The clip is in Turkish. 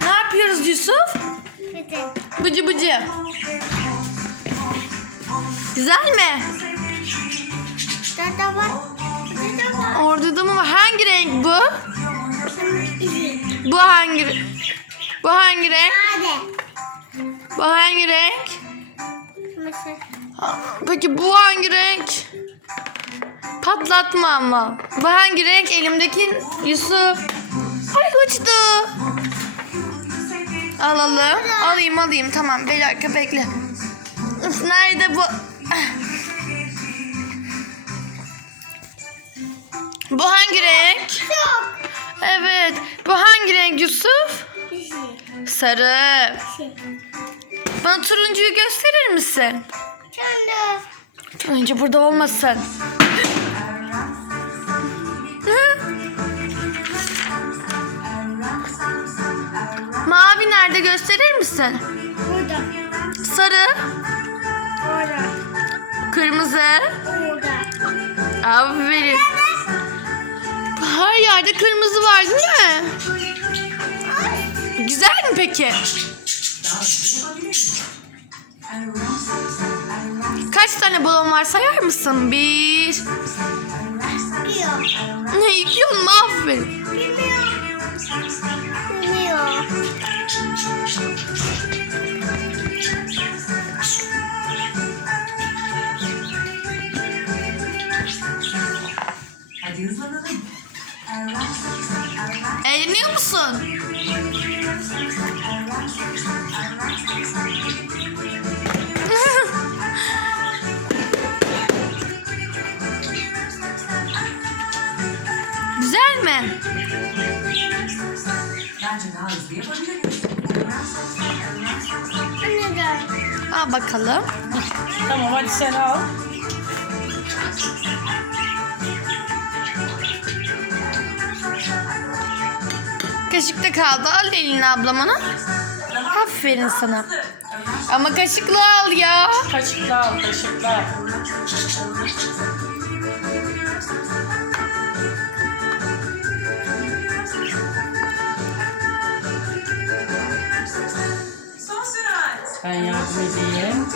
Ne yapıyoruz Yusuf? Bıcı bıcı. Güzel mi? Dada var. Orada da mı var? Hangi renk bu? Bu hangi Bu hangi renk? Hadi. Bu hangi renk? Peki bu hangi renk? Patlatma ama. Bu hangi renk? Elimdeki Yusuf. Ay uçtu. Alalım. Alayım alayım. Tamam. Bir dakika bekle. Üf, nerede bu? Bu hangi renk? Çok. Evet. Bu hangi renk Yusuf? Sarı. Bana turuncuyu gösterir misin? Çanda. Turuncu burada olmasın. Mavi nerede gösterir misin? Burada. Sarı, Orada. kırmızı. Orada. Aferin. Her yerde kırmızı var değil mi? Güzel mi peki? Kaç tane balon var sayar mısın? Bir. Ne yıkıyorsun mu? Aferin. Bilmiyor. Eğleniyor musun? Güzel mi? Bence daha hızlı yapabiliriz. Al bakalım. Tamam hadi sen al. Kaşıkta kaldı. Al elini ablamana. Aferin sana. Ama kaşıkla al ya. Kaşıkla al kaşıkla. Ben yardım edeyim.